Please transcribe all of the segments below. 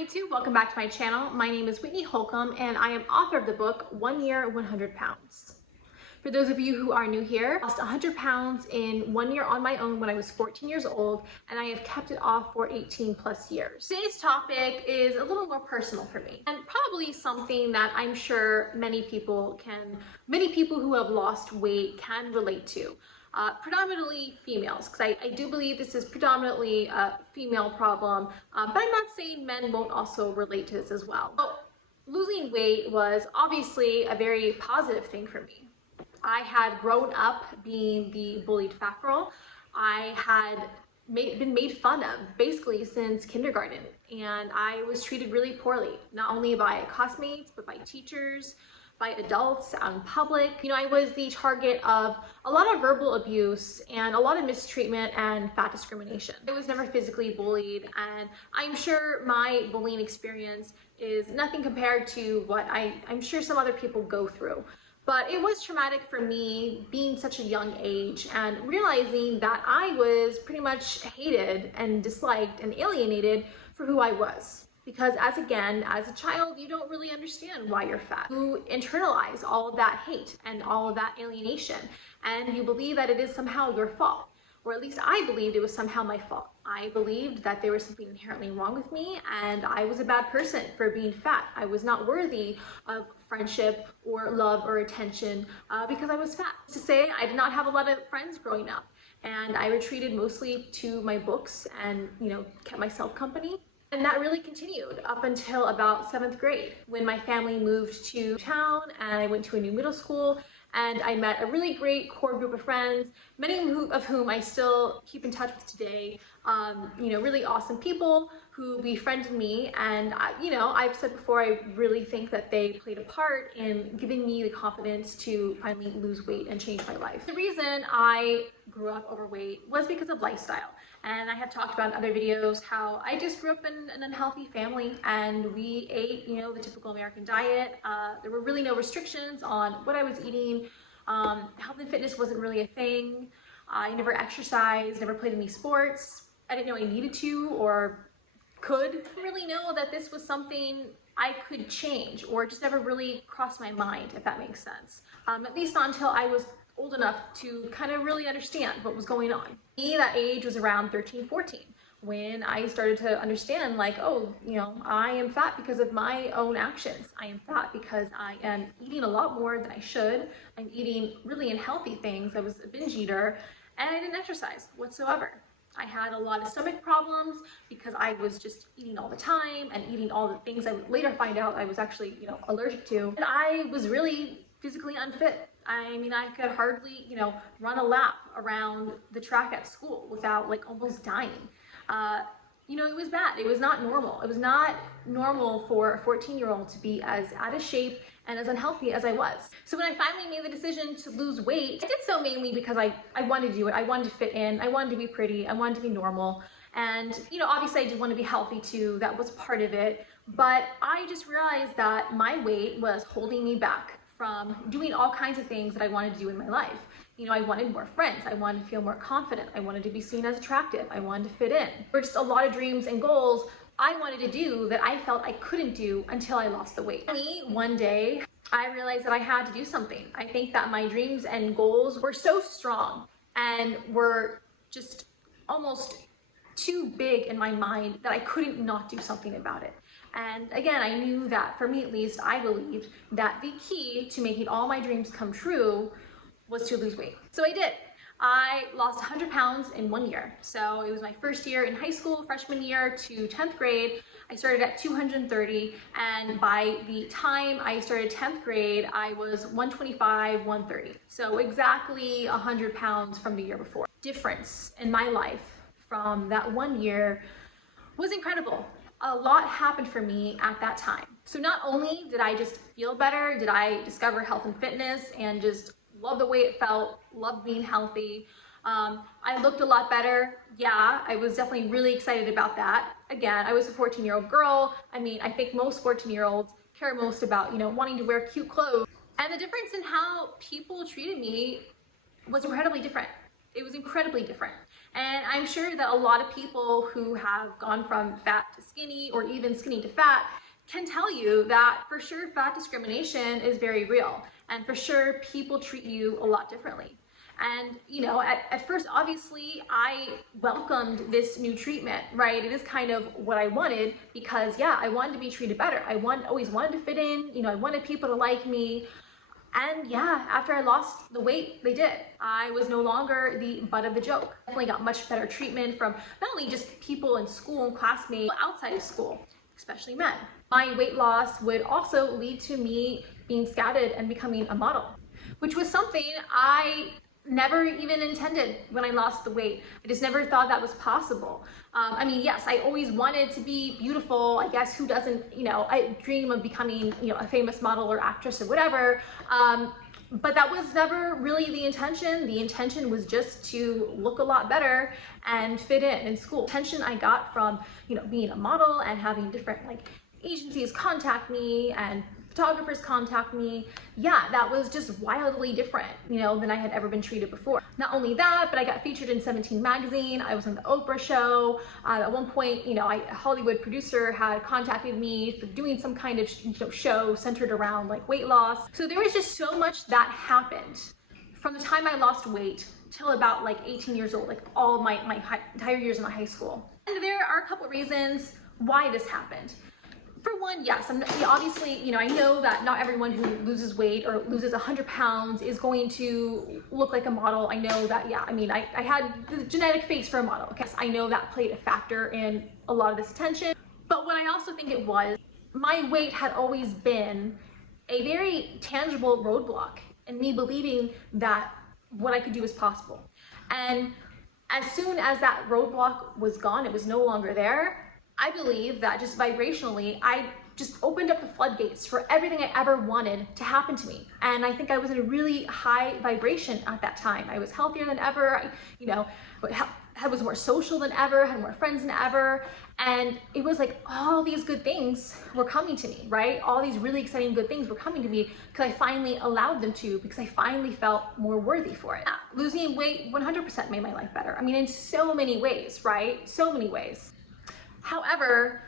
YouTube, welcome back to my channel. My name is Whitney Holcomb and I am author of the book 1 Year, 100 Pounds. For those of you who are new here, I lost 100 pounds in 1 year on my own when I was 14 years old, and I have kept it off for 18 plus years. Today's topic is a little more personal for me, and probably something that I'm sure many people who have lost weight can relate to. Predominantly females, because I do believe this is predominantly a female problem, but I'm not saying men won't also relate to this as well. So, losing weight was obviously a very positive thing for me. I had grown up being the bullied fat girl. I had been made fun of basically since kindergarten, and I was treated really poorly, not only by classmates, but by teachers, by adults out in public. You know, I was the target of a lot of verbal abuse and a lot of mistreatment and fat discrimination. I was never physically bullied, and I'm sure my bullying experience is nothing compared to what I'm sure some other people go through. But it was traumatic for me being such a young age and realizing that I was pretty much hated and disliked and alienated for who I was. Because as a child, you don't really understand why you're fat. You internalize all of that hate and all of that alienation, and you believe that it is somehow your fault. Or at least I believed it was somehow my fault. I believed that there was something inherently wrong with me and I was a bad person for being fat. I was not worthy of friendship or love or attention because I was fat. To say, I did not have a lot of friends growing up, and I retreated mostly to my books and, kept myself company. And that really continued up until about 7th grade, when my family moved to town and I went to a new middle school, and I met a really great core group of friends, many of whom I still keep in touch with today. Really awesome people who befriended me, and I've said before, I really think that they played a part in giving me the confidence to finally lose weight and change my life. The reason I grew up overweight was because of lifestyle. And I have talked about in other videos how I just grew up in an unhealthy family, and we ate, the typical American diet. There were really no restrictions on what I was eating. Health and fitness wasn't really a thing. I never exercised, never played any sports. I didn't know I needed to or could. I didn't really know that this was something I could change, or just never really crossed my mind, if that makes sense. At least not until I was old enough to kind of really understand what was going on. That age was around 13, 14, when I started to understand, like, I am fat because of my own actions. I am fat because I am eating a lot more than I should. I'm eating really unhealthy things. I was a binge eater, and I didn't exercise whatsoever. I had a lot of stomach problems because I was just eating all the time and eating all the things I would later find out I was actually, allergic to. And I was really physically unfit. I mean, I could hardly, run a lap around the track at school without almost dying. It was bad. It was not normal. It was not normal for a 14-year-old to be as out of shape and as unhealthy as I was. So when I finally made the decision to lose weight, I did so mainly because I wanted to do it. I wanted to fit in. I wanted to be pretty. I wanted to be normal. And, obviously I did want to be healthy too. That was part of it. But I just realized that my weight was holding me back from doing all kinds of things that I wanted to do in my life. I wanted more friends. I wanted to feel more confident. I wanted to be seen as attractive. I wanted to fit in. There were just a lot of dreams and goals I wanted to do that I felt I couldn't do until I lost the weight. One day, I realized that I had to do something. I think that my dreams and goals were so strong and were just almost too big in my mind that I couldn't not do something about it. And again, I knew that, for me at least, I believed that the key to making all my dreams come true was to lose weight. So I did. I lost 100 pounds in 1 year. So it was my first year in high school, freshman year to 10th grade. I started at 230, and by the time I started 10th grade, I was 125, 130. So exactly 100 pounds from the year before. Difference in my life from that 1 year was incredible. A lot happened for me at that time. So not only did I just feel better, did I discover health and fitness and just love the way it felt, loved being healthy. I looked a lot better. Yeah, I was definitely really excited about that. Again, I was a 14-year-old girl. I mean, I think most 14-year-olds care most about, wanting to wear cute clothes. And the difference in how people treated me was incredibly different. It was incredibly different. And I'm sure that a lot of people who have gone from fat to skinny or even skinny to fat can tell you that for sure fat discrimination is very real. And for sure people treat you a lot differently. And you know, at first, obviously, I welcomed this new treatment, right? It is kind of what I wanted because yeah, I wanted to be treated better. Always wanted to fit in, you know, I wanted people to like me. And yeah, after I lost the weight, they did. I was no longer the butt of the joke. Definitely got much better treatment from not only just people in school and classmates, but outside of school, especially men. My weight loss would also lead to me being scouted and becoming a model, which was something I never even intended when I lost the weight. I just never thought that was possible. I mean, yes, I always wanted to be beautiful. I guess who doesn't, you know, I dream of becoming, you know, a famous model or actress or whatever. But that was never really the intention. The intention was just to look a lot better and fit in school. The attention I got from, you know, being a model and having different like agencies contact me and photographers contact me. Yeah, that was just wildly different, you know, than I had ever been treated before. Not only that, but I got featured in 17 magazine. I was on the Oprah show. At one point, you know, a Hollywood producer had contacted me for doing some kind of show centered around like weight loss. So there was just so much that happened from the time I lost weight till about like 18 years old, like all of my entire years in high school. And there are a couple reasons why this happened. For one, yes, obviously, you know, I know that not everyone who loses weight or loses 100 pounds is going to look like a model. I know that, yeah, I mean, I had the genetic face for a model. Okay, so I know that played a factor in a lot of this attention. But what I also think it was, my weight had always been a very tangible roadblock in me believing that what I could do was possible. And as soon as that roadblock was gone, it was no longer there, I believe that just vibrationally, I just opened up the floodgates for everything I ever wanted to happen to me. And I think I was in a really high vibration at that time. I was healthier than ever. I was more social than ever, had more friends than ever. And it was like all these good things were coming to me, right? All these really exciting good things were coming to me because I finally allowed them to, because I finally felt more worthy for it. Losing weight 100% made my life better. I mean, in so many ways, right? So many ways. However,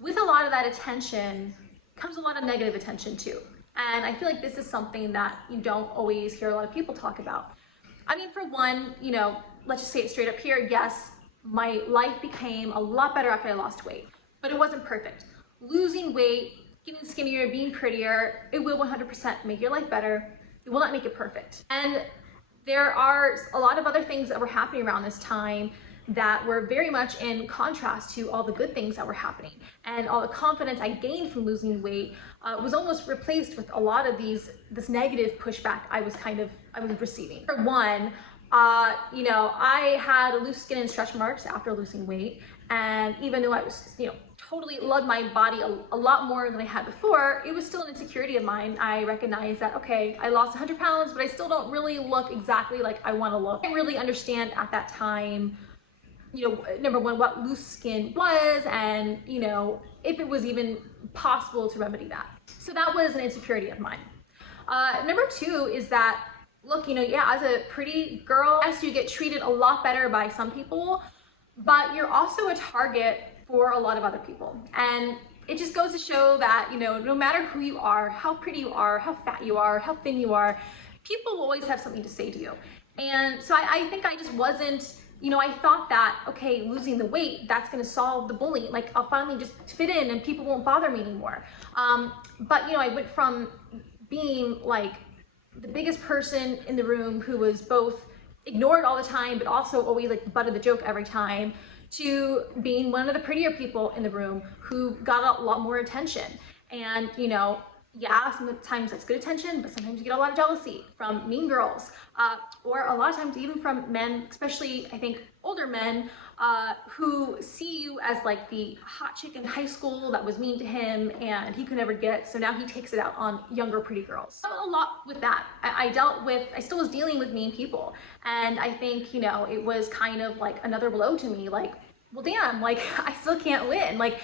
with a lot of that attention comes a lot of negative attention too. And I feel like this is something that you don't always hear a lot of people talk about. I mean, for one, you know, let's just say it straight up here. Yes, my life became a lot better after I lost weight, but it wasn't perfect. Losing weight, getting skinnier, being prettier, it will 100% make your life better. It will not make it perfect. And there are a lot of other things that were happening around this time that were very much in contrast to all the good things that were happening. And all the confidence I gained from losing weight was almost replaced with a lot of this negative pushback I was receiving. For one, you know, I had loose skin and stretch marks after losing weight. And even though I was, you know, totally loved my body a lot more than I had before, it was still an insecurity of mine. I recognized that, okay, I lost 100 pounds, but I still don't really look exactly like I want to look. I didn't really understand at that time, you know, number one, what loose skin was, and, you know, if it was even possible to remedy that. So that was an insecurity of mine. Number two is that, look, you know, yeah, as a pretty girl, yes, you get treated a lot better by some people, but you're also a target for a lot of other people. And it just goes to show that, you know, no matter who you are, how pretty you are, how fat you are, how thin you are, people will always have something to say to you. And so I think I just wasn't, you know, I thought that, okay, losing the weight, that's gonna solve the bullying. Like, I'll finally just fit in and people won't bother me anymore. But, you know, I went from being like the biggest person in the room who was both ignored all the time, but also always like the butt of the joke every time, to being one of the prettier people in the room who got a lot more attention. And, you know, yeah, sometimes that's good attention, but sometimes you get a lot of jealousy from mean girls, or a lot of times even from men, especially I think older men, who see you as like the hot chick in high school that was mean to him and he could never get, so now he takes it out on younger pretty girls. So a lot with that. I still was dealing with mean people, and I think, you know, it was kind of like another blow to me, like, well, damn, like I still can't win. Like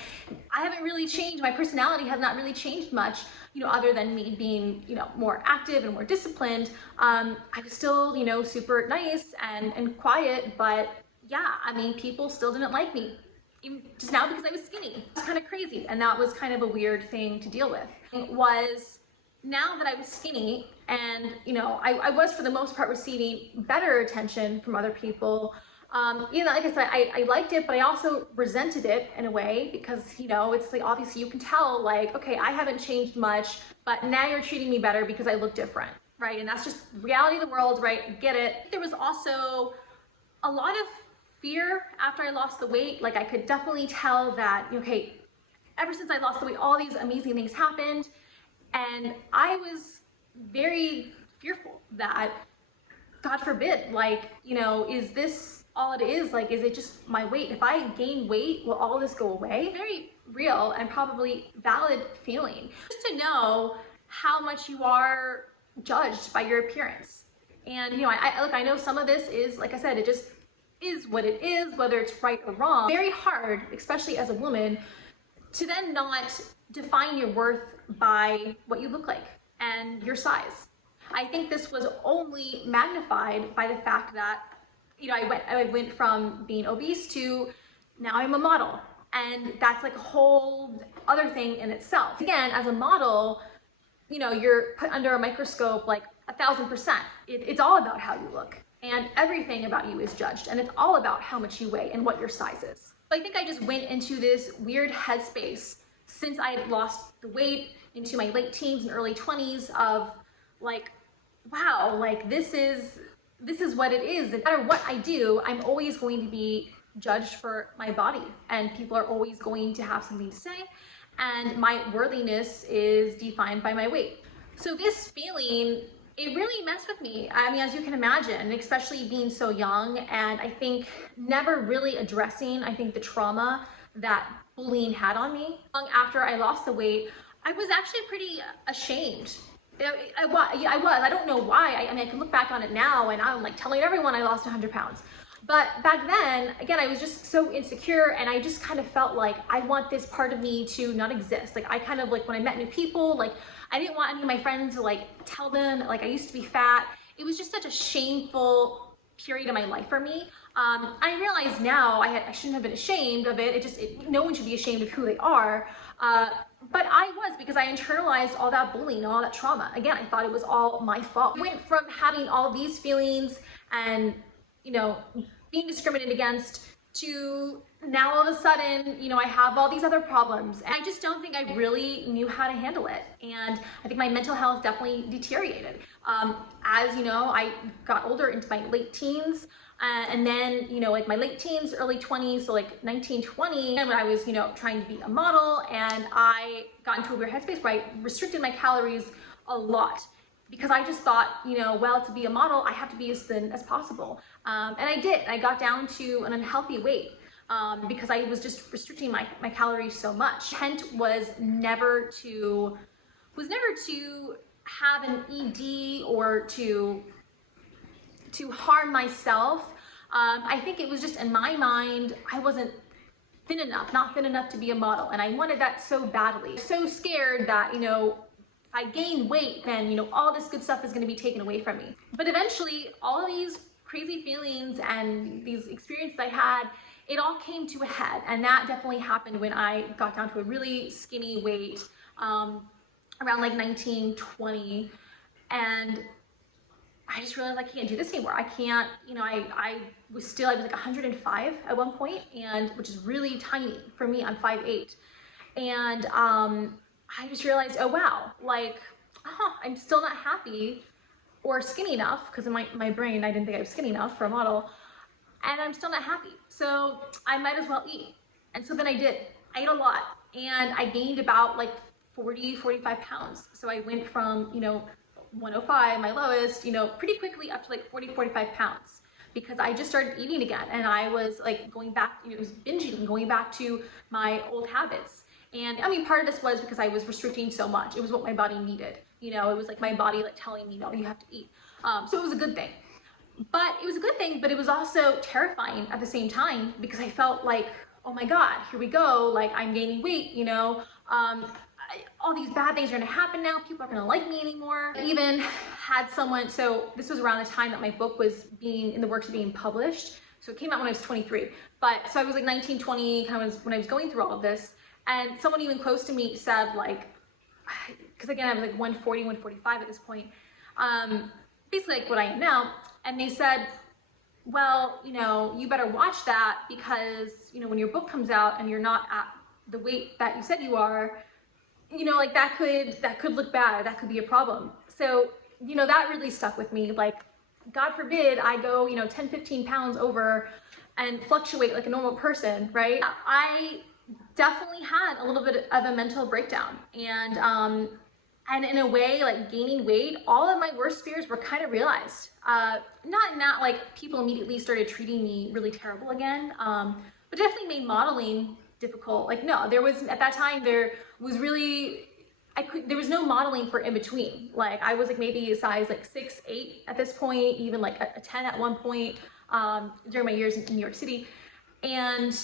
I haven't really changed. My personality has not really changed much, other than me being, more active and more disciplined. I was still, super nice and quiet, but yeah, I mean, people still didn't like me. Even just now because I was skinny. It's kind of crazy. And that was kind of a weird thing to deal with. It was now that I was skinny and, I was for the most part receiving better attention from other people. Like I said, I liked it, but I also resented it in a way because, it's like, obviously you can tell like, okay, I haven't changed much, but now you're treating me better because I look different, right? And that's just reality of the world, right? Get it. There was also a lot of fear after I lost the weight. Like I could definitely tell that, okay, ever since I lost the weight, all these amazing things happened. And I was very fearful that, God forbid, like, is this all it is? Like, is it just my weight? If I gain weight, will all this go away? Very real and probably valid feeling. Just to know how much you are judged by your appearance. And, I know some of this is, like I said, it just is what it is, whether it's right or wrong. Very hard, especially as a woman, to then not define your worth by what you look like and your size. I think this was only magnified by the fact that, I went from being obese to now I'm a model. And that's like a whole other thing in itself. Again, as a model, you're put under a microscope like 1,000%. It's all about how you look. And everything about you is judged. And it's all about how much you weigh and what your size is. So I think I just went into this weird headspace since I had lost the weight into my late teens and early 20s of like, wow, like this is what it is. No matter what I do, I'm always going to be judged for my body, and people are always going to have something to say, and my worthiness is defined by my weight. So this feeling, it really messed with me. I mean, as you can imagine, especially being so young, and I think never really addressing, the trauma that bullying had on me. Long after I lost the weight, I was actually pretty ashamed. I was. I don't know why. I can look back on it now and I'm like telling everyone I lost 100 pounds. But back then, again, I was just so insecure, and I just kind of felt like I want this part of me to not exist. Like I kind of like when I met new people, like I didn't want any of my friends to like tell them like I used to be fat. It was just such a shameful period of my life for me. I realize now I shouldn't have been ashamed of it. No one should be ashamed of who they are. But I was, because I internalized all that bullying, all that trauma. Again, I thought it was all my fault. I went from having all these feelings and, being discriminated against to now all of a sudden, I have all these other problems. And I just don't think I really knew how to handle it. And I think my mental health definitely deteriorated. As I got older into my late teens, and then, like my late teens, early 20s, so like 19, 20, and when I was, trying to be a model, and I got into a weird headspace where I restricted my calories a lot because I just thought, well, to be a model, I have to be as thin as possible. And I did. I got down to an unhealthy weight because I was just restricting my calories so much. Intent was never to have an ED or to harm myself. I think it was just in my mind, I wasn't thin enough, not thin enough to be a model. And I wanted that so badly. So scared that, if I gain weight, then, all this good stuff is going to be taken away from me. But eventually, all of these crazy feelings and these experiences I had, it all came to a head. And that definitely happened when I got down to a really skinny weight, around like 19, 20. And I just realized I can't do this anymore. I can't, I was like 105 at one point, and which is really tiny for me. I'm 5'8". And I just realized, oh wow, like, I'm still not happy or skinny enough, because in my brain, I didn't think I was skinny enough for a model, and I'm still not happy. So I might as well eat. And so then I did. I ate a lot, and I gained about like 40, 45 pounds. So I went from, 105, my lowest, pretty quickly up to like 40, 45 pounds, because I just started eating again. And I was like going back, it was binge eating, going back to my old habits. And I mean, part of this was because I was restricting so much. It was what my body needed. It was like my body like telling me, no, you have to eat. So it was a good thing. But it was a good thing, but it was also terrifying at the same time because I felt like, oh my God, here we go. Like I'm gaining weight, you know, all these bad things are gonna happen now. People aren't gonna like me anymore. I even had someone, so this was around the time that my book was in the works of being published. So it came out when I was 23. But so I was like 19, 20, kind of when I was going through all of this. And someone even close to me said like, because again, I was like 140, 145 at this point. Basically like what I am now. And they said, well, you know, you better watch that because, you know, when your book comes out and you're not at the weight that you said you are, you know, like that could look bad. That could be a problem. So, you know, that really stuck with me. Like, God forbid I go, you know, 10, 15 pounds over and fluctuate like a normal person, right? I definitely had a little bit of a mental breakdown, and in a way, like gaining weight, all of my worst fears were kind of realized. Not in that like people immediately started treating me really terrible again, but definitely made modeling difficult. Like no, there was, at that time, there was no modeling for in between. Like I was like maybe a size like 6, 8 at this point, even like a 10 at one point, during my years in New York City. And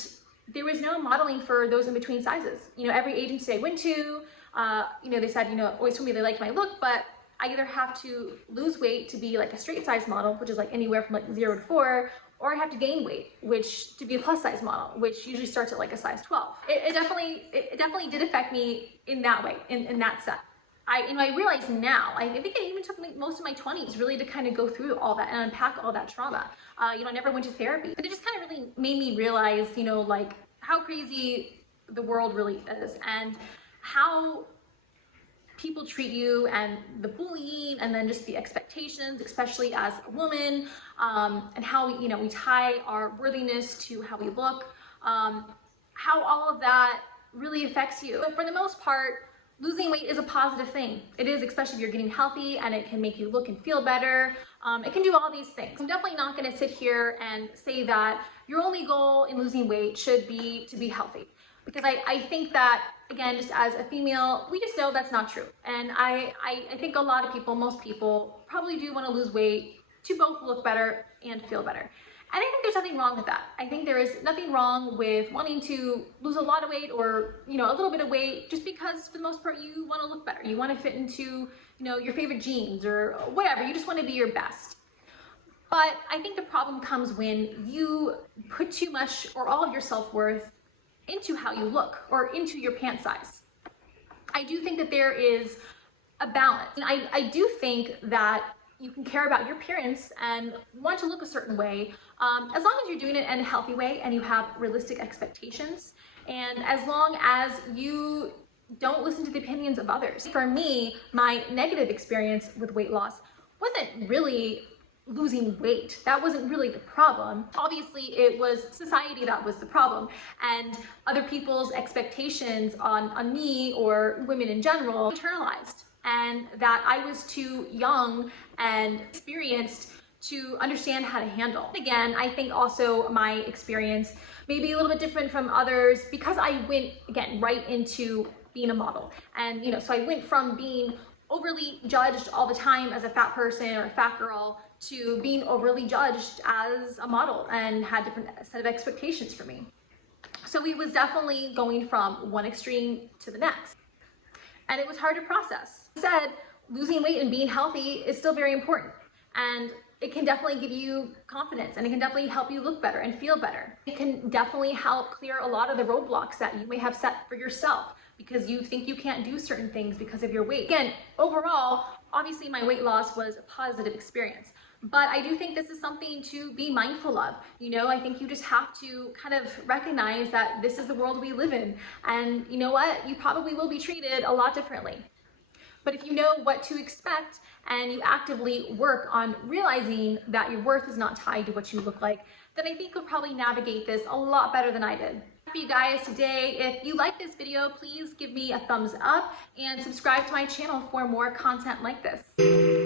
there was no modeling for those in between sizes. You know, every agency I went to, you know, they said, you know, always told me they liked my look, but I either have to lose weight to be like a straight size model, which is like anywhere from like 0 to 4, or I have to gain weight, which to be a plus size model, which usually starts at like a size 12. It definitely did affect me in that way, in that set. I realize now, I think it even took me most of my 20s really to kind of go through all that and unpack all that trauma. You know, I never went to therapy, but it just kind of really made me realize, you know, like how crazy the world really is and how people treat you and the bullying and then just the expectations, especially as a woman, and how we, you know, we tie our worthiness to how we look, how all of that really affects you. But for the most part, losing weight is a positive thing. It is, especially if you're getting healthy, and it can make you look and feel better. It can do all these things. I'm definitely not gonna sit here and say that your only goal in losing weight should be to be healthy. Because I think that, again, just as a female, we just know that's not true. And I think a lot of people, most people, probably do want to lose weight to both look better and feel better. And I think there's nothing wrong with that. I think there is nothing wrong with wanting to lose a lot of weight or, you know, a little bit of weight just because for the most part you want to look better. You want to fit into, you know, your favorite jeans or whatever. You just want to be your best. But I think the problem comes when you put too much or all of your self-worth into how you look or into your pant size. I do think that there is a balance. And I do think that you can care about your appearance and want to look a certain way, as long as you're doing it in a healthy way and you have realistic expectations, and as long as you don't listen to the opinions of others. For me, my negative experience with weight loss wasn't really losing weight. That wasn't really the problem. Obviously, it was society that was the problem, and other people's expectations on me or women in general internalized, and that I was too young and experienced to understand how to handle. Again, I think also my experience may be a little bit different from others because I went, again, right into being a model. And, you know, so I went from being overly judged all the time as a fat person or a fat girl to being overly judged as a model and had different set of expectations for me. So it was definitely going from one extreme to the next. And it was hard to process. That said, losing weight and being healthy is still very important. And it can definitely give you confidence, and it can definitely help you look better and feel better. It can definitely help clear a lot of the roadblocks that you may have set for yourself because you think you can't do certain things because of your weight. Again, overall, obviously my weight loss was a positive experience, but I do think this is something to be mindful of. You know, I think you just have to kind of recognize that this is the world we live in, and you know what? You probably will be treated a lot differently. But if you know what to expect and you actively work on realizing that your worth is not tied to what you look like, then I think you'll probably navigate this a lot better than I did. For you guys today, if you like this video, please give me a thumbs up and subscribe to my channel for more content like this.